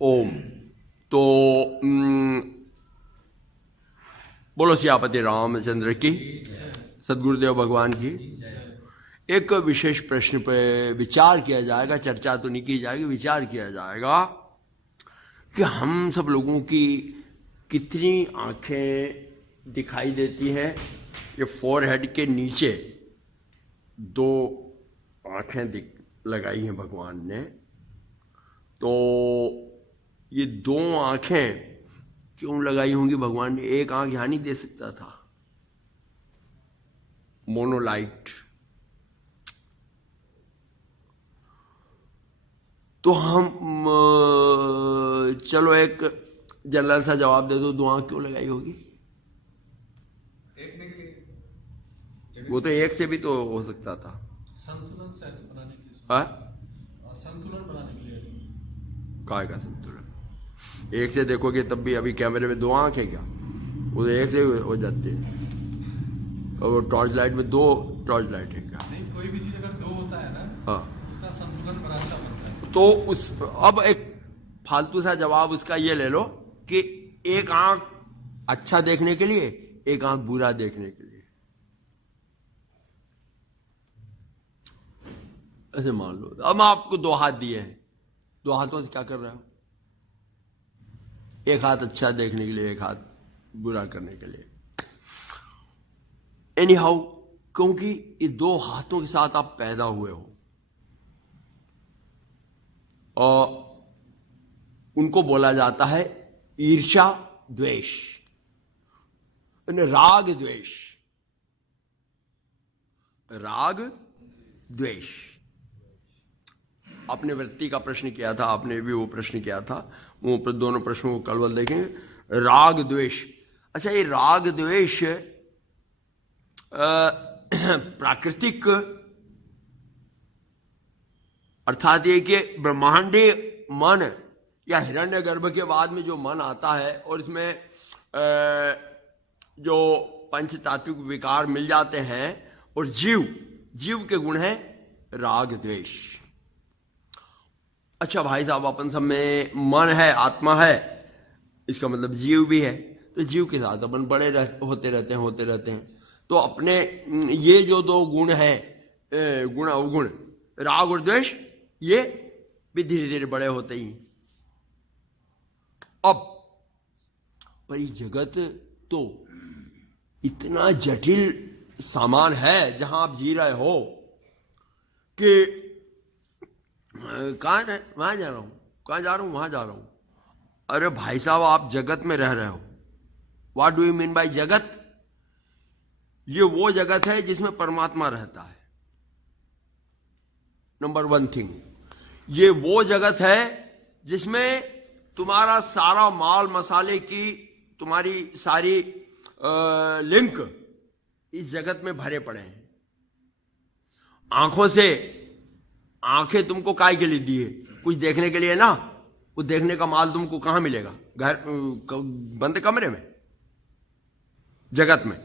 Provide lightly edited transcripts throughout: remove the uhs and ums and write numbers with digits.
ओम। तो बोलो सियापति रामचंद्र की, सदगुरुदेव भगवान की। एक विशेष प्रश्न पे विचार किया जाएगा, चर्चा तो नहीं की जाएगी, विचार किया जाएगा कि हम सब लोगों की कितनी आंखें दिखाई देती हैं। ये फोरहेड के नीचे दो आंखें लगाई हैं भगवान ने। तो ये दो आंखें क्यों लगाई होंगी भगवान ने? एक आंख यहां नहीं दे सकता था? मोनोलाइट। तो हम चलो एक जनरल सा जवाब दे दो, दो आंख क्यों लगाई होगी? देखने के लिए। वो तो एक से भी तो हो सकता था। संतुलन से बनाने के लिए। हाँ? संतुलन बनाने के लिए। काय का संतुलन? एक से देखोगे तब भी अभी कैमरे में दो आंख है क्या? वो तो एक से हो जाती है। और टॉर्च लाइट में दो टॉर्च लाइट है क्या? नहीं, कोई भी चीज अगर दो होता है ना, हाँ, उसका संतुलन बड़ा अच्छा बनता है। तो उस अब एक फालतू सा जवाब उसका ये ले लो कि एक आंख अच्छा देखने के लिए, एक आंख बुरा देखने के लिए। ऐसे मान लो अब आपको दो हाथ दिए हैं, दो हाथों से क्या कर रहे हो? एक हाथ अच्छा देखने के लिए, एक हाथ बुरा करने के लिए। एनी हाउ, क्योंकि ये दो हाथों के साथ आप पैदा हुए हो और उनको बोला जाता है ईर्ष्या द्वेष, राग द्वेष। राग द्वेष। आपने वृत्ति का प्रश्न किया था, आपने भी वो प्रश्न किया था, वो दोनों प्रश्नों को कल देखेंगे। राग द्वेष। अच्छा, ये राग द्वेष प्राकृतिक, अर्थात ये कि ब्रह्मांडीय मन या हिरण्यगर्भ के बाद में जो मन आता है और इसमें जो पंच तात्विक विकार मिल जाते हैं, और जीव के गुण हैं राग द्वेष। अच्छा भाई साहब, अपन सब में मन है, आत्मा है, इसका मतलब जीव भी है। तो जीव के साथ अपन बड़े होते रहते हैं। तो अपने ये जो दो गुण हैं, गुण अवगुण, राग और द्वेष, ये भी धीरे धीरे बड़े होते ही। अब पर ये जगत तो इतना जटिल सामान है जहां आप जी रहे हो कि कहां है, वहां जा रहा हूं, कहां जा रहा हूं, वहां जा रहा हूं। अरे भाई साहब, आप जगत में रह रहे हो। What do you mean by जगत? ये वो जगत है जिसमें परमात्मा रहता है, नंबर वन थिंग। ये वो जगत है जिसमें तुम्हारा सारा माल मसाले की, तुम्हारी सारी लिंक इस जगत में भरे पड़े हैं। आंखें तुमको काय के लिए दी है? कुछ देखने के लिए ना। वो देखने का माल तुमको कहां मिलेगा? घर, बंद कमरे में, जगत में।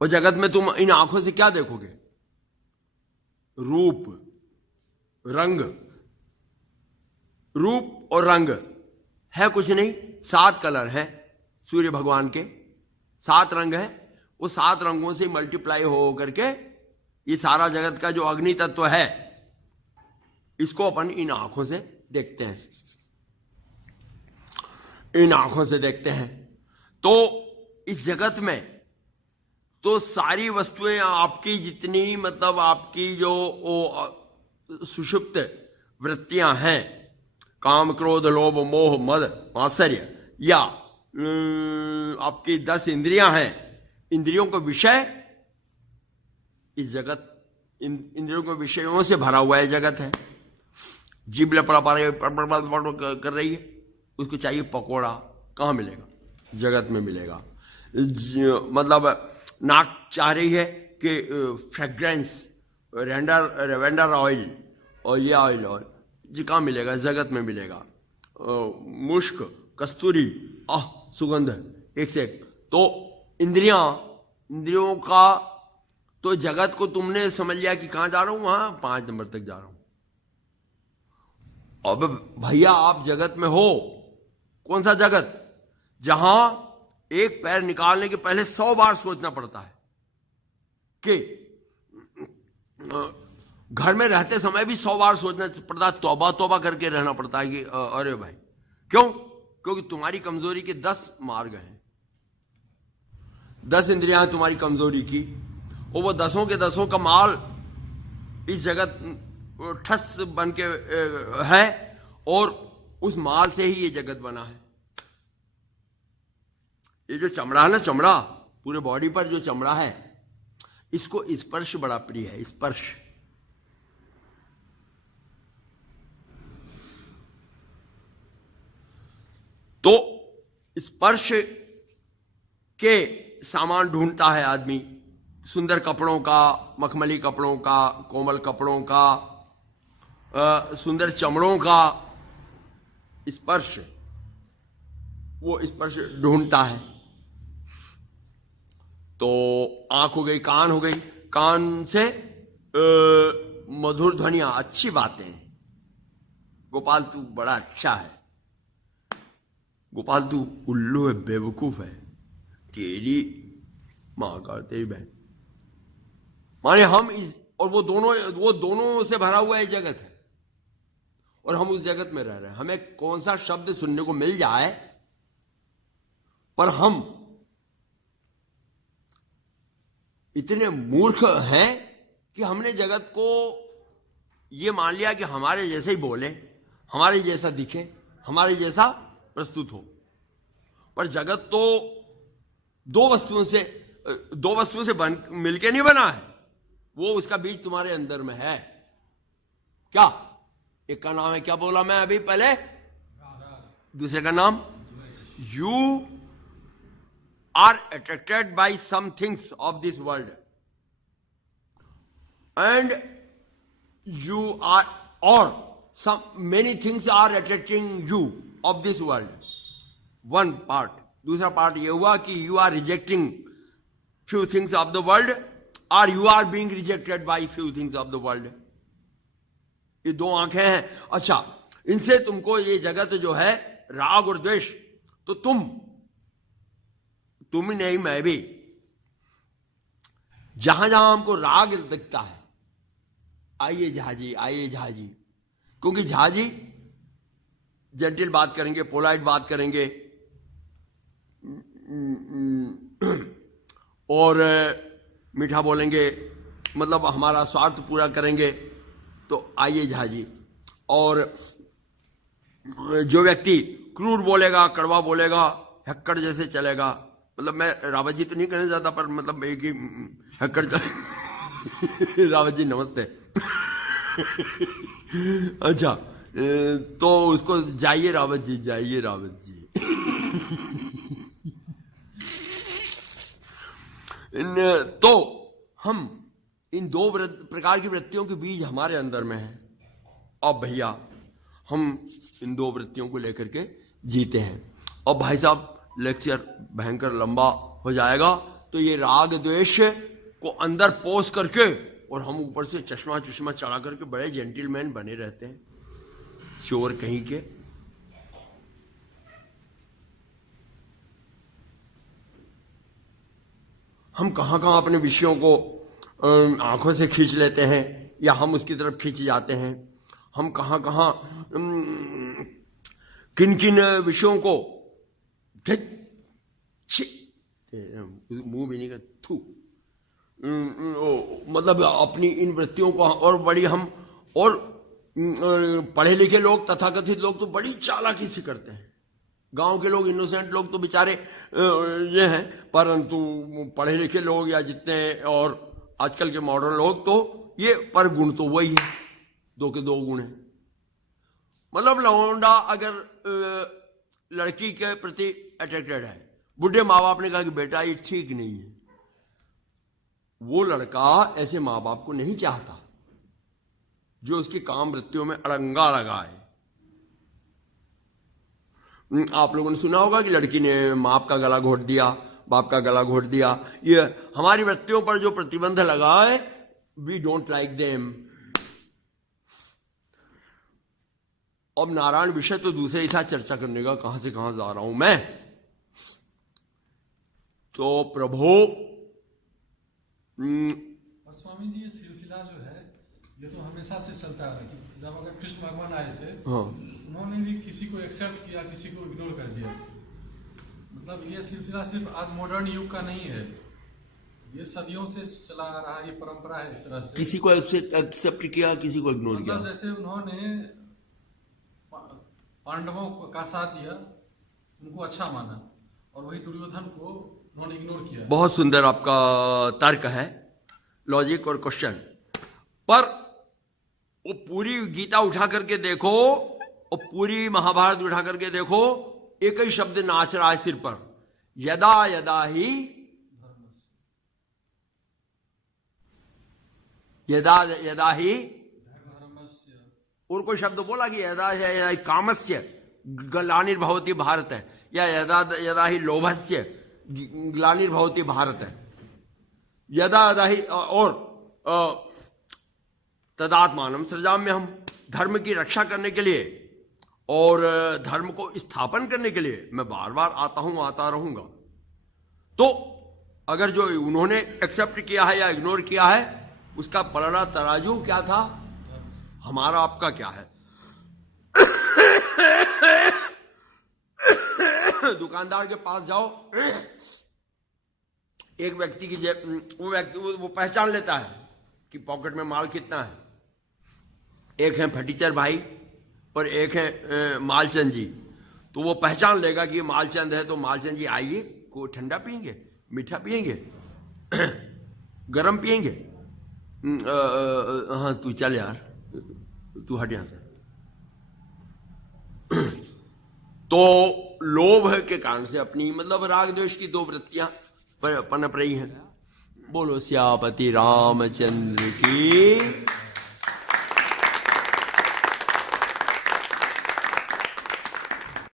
और जगत में तुम इन आंखों से क्या देखोगे? रूप, रंग। रूप और रंग है कुछ नहीं, 7 कलर है सूर्य भगवान के, 7 रंग है। वो 7 रंगों से मल्टीप्लाई हो करके ये सारा जगत का जो अग्नि तत्व है, इसको अपन इन आंखों से देखते हैं, इन आंखों से देखते हैं। तो इस जगत में तो सारी वस्तुएं आपकी जितनी, मतलब आपकी जो सुषुप्त वृत्तियां हैं, काम, क्रोध, लोभ, मोह, मद, मात्सर्य, या आपकी 10 इंद्रियां हैं, इंद्रियों का विषय इस जगत, इंद्रियों के विषयों से भरा हुआ है जगत है। जीभ लपड़ा पा रही कर रही है, उसको चाहिए पकोड़ा, कहां मिलेगा? जगत में मिलेगा। मतलब नाक चाह रही है कि फ्रेग्रेंस, रेवेंडर ऑयल और ये ऑयल, और जी कहां मिलेगा? जगत में मिलेगा। मुश्क, कस्तूरी, सुगंध, एक से एक। तो इंद्रियों का, तो जगत को तुमने समझ लिया कि कहां जा रहा हूं, वहां 5 नंबर तक जा रहा हूं। अब भैया आप जगत में हो, कौन सा जगत? जहां एक पैर निकालने के पहले 100 बार सोचना पड़ता है कि घर में रहते समय भी 100 बार सोचना पड़ता है, तौबा तौबा करके रहना पड़ता है कि अरे भाई क्यों? क्योंकि तुम्हारी कमजोरी के 10 मार्ग हैं, 10 इंद्रियां तुम्हारी कमजोरी की, और वो 10 के 10 का माल इस जगत ठस बन के है, और उस माल से ही ये जगत बना है। ये जो चमड़ा है ना, चमड़ा पूरे बॉडी पर जो चमड़ा है, इसको स्पर्श बड़ा प्रिय है। स्पर्श, तो स्पर्श के सामान ढूंढता है आदमी, सुंदर कपड़ों का, मखमली कपड़ों का, कोमल कपड़ों का, सुंदर चमड़ों का स्पर्श, वो स्पर्श ढूंढता है। तो आंख हो गई, कान हो गई, कान से मधुर ध्वनियां, अच्छी बातें। गोपाल तू बड़ा अच्छा है, गोपाल तू उल्लू है, बेवकूफ है, तेरी मां का, तेरी बहन, माने हम इस, और वो दोनों से भरा हुआ एक जगत है, और हम उस जगत में रह रहे हैं। हमें कौन सा शब्द सुनने को मिल जाए, पर हम इतने मूर्ख हैं कि हमने जगत को ये मान लिया कि हमारे जैसे ही बोले, हमारे जैसा दिखे, हमारे जैसा प्रस्तुत हो। पर जगत तो दो वस्तुओं से मिलके नहीं बना है, वो उसका बीज तुम्हारे अंदर में है। क्या? एक का नाम है, क्या बोला मैं अभी पहले, दूसरे का नाम, you are attracted by some things of this world, and you are, or many things are attracting you of this world, one part. दूसरा पार्ट ये हुआ कि you are rejecting few things of the world, or you are being rejected by few things of the world. ये दो आंखें हैं। अच्छा, इनसे तुमको ये जगत जो है, राग और द्वेष, तो तुम ही नहीं, मैं भी, जहां जहां हमको राग दिखता है, आइए झाजी, आइए झाजी, क्योंकि झाजी जेंटल बात करेंगे, पोलाइट बात करेंगे, और मीठा बोलेंगे, मतलब हमारा स्वार्थ पूरा करेंगे, तो आइए झाजी। और जो व्यक्ति क्रूर बोलेगा, कड़वा बोलेगा, हक्कड़ जैसे चलेगा, मतलब मैं रावत जी तो नहीं कहने जाता, पर मतलब एक ही हक्कड़ चले रावत जी नमस्ते अच्छा, तो उसको जाइए रावत जी, जाइए रावत जी तो हम इन दो प्रकार की वृत्तियों के बीज हमारे अंदर में है। अब भैया हम इन दो वृत्तियों को लेकर के जीते हैं। और भाई साहब, लेक्चर भयंकर लंबा हो जाएगा, तो ये राग द्वेष को अंदर पोस करके, और हम ऊपर से चश्मा चढ़ा करके बड़े जेंटलमैन बने रहते हैं, चोर कहीं के। हम कहां कहां अपने विषयों को आंखों से खींच लेते हैं, या हम उसकी तरफ खींच जाते हैं। हम कहां कहां किन किन विषयों को मुंह भी नहीं कर, थू, मतलब अपनी इन वृत्तियों को, और बड़ी हम, और पढ़े लिखे लोग, तथाकथित लोग तो बड़ी चालाकी से करते हैं। गांव के लोग, इनोसेंट लोग तो बेचारे ये हैं, परंतु पढ़े लिखे लोग या जितने और आजकल के मॉडर्न लोग, तो ये पर गुण तो वही है, दो के दो गुण है। मतलब लौंडा अगर लड़की के प्रति अट्रैक्टेड है, बुढ़े माँ बाप ने कहा कि बेटा ये ठीक नहीं है, वो लड़का ऐसे माँ बाप को नहीं चाहता जो उसकी काम वृत्तियों में अड़ंगा लगाए। आप लोगों ने सुना होगा कि लड़की ने माँ का गला घोट दिया, बाप का गला घोट दिया। ये हमारी वृत्तियों पर जो प्रतिबंध लगाए, वी डोंट लाइक देम। अब नारायण विषय तो दूसरा ही था चर्चा करने का, कहां से कहां जा रहा हूं मैं। तो प्रभु और स्वामी जी ये सिलसिला जो है ये तो हमेशा से चलता आ रहा है। जब अगर कृष्ण भगवान आए थे, हाँ, उन्होंने भी किसी को एक्सेप्ट किया, किसी को इग्नोर कर दिया। मतलब ये सिलसिला सिर्फ आज मॉडर्न युग का नहीं है, ये सदियों से चला आ रहा है, ये परंपरा है एक तरह से। किसी को एक्सेप्ट किया, किसी को इग्नोर किया। मतलब जैसे उन्होंने पांडवों का साथ दिया, उनको अच्छा माना, और वही दुर्योधन को उन्होंने इग्नोर किया। बहुत सुंदर आपका तर्क है, लॉजिक और क्वेश्चन। पर वो पूरी गीता उठा करके देखो और पूरी महाभारत उठा करके देखो, एक ही शब्द नाच रहा है सिर पर, यदा यदा ही, यदा यदा ही, और कोई शब्द बोला कि यदा यदा कामस्य ग्लानिर्भवति भारत है, या यदा यदा ही लोभस्य ग्लानिर्भवति भारत है, यदा यदा ही। और तदात्मानं सृजाम्य, हम धर्म की रक्षा करने के लिए और धर्म को स्थापन करने के लिए मैं बार बार आता हूं, आता रहूंगा। तो अगर जो उन्होंने एक्सेप्ट किया है या इग्नोर किया है, उसका पलड़ा तराजू क्या था, हमारा आपका क्या है। दुकानदार के पास जाओ, एक व्यक्ति की वो व्यक्ति वो पहचान लेता है कि पॉकेट में माल कितना है। एक है फटीचर भाई और एक है मालचंद जी, तो वो पहचान लेगा कि मालचंद है तो मालचंद जी आइए, को ठंडा पियेंगे, मीठा पियेंगे, गरम पियेंगे। हाँ तू चल यार, तू हट यहां से। तो लोभ के कारण से अपनी मतलब राग द्वेष की दो वृत्तियां पनप रही हैं। बोलो श्यापति रामचंद्र की।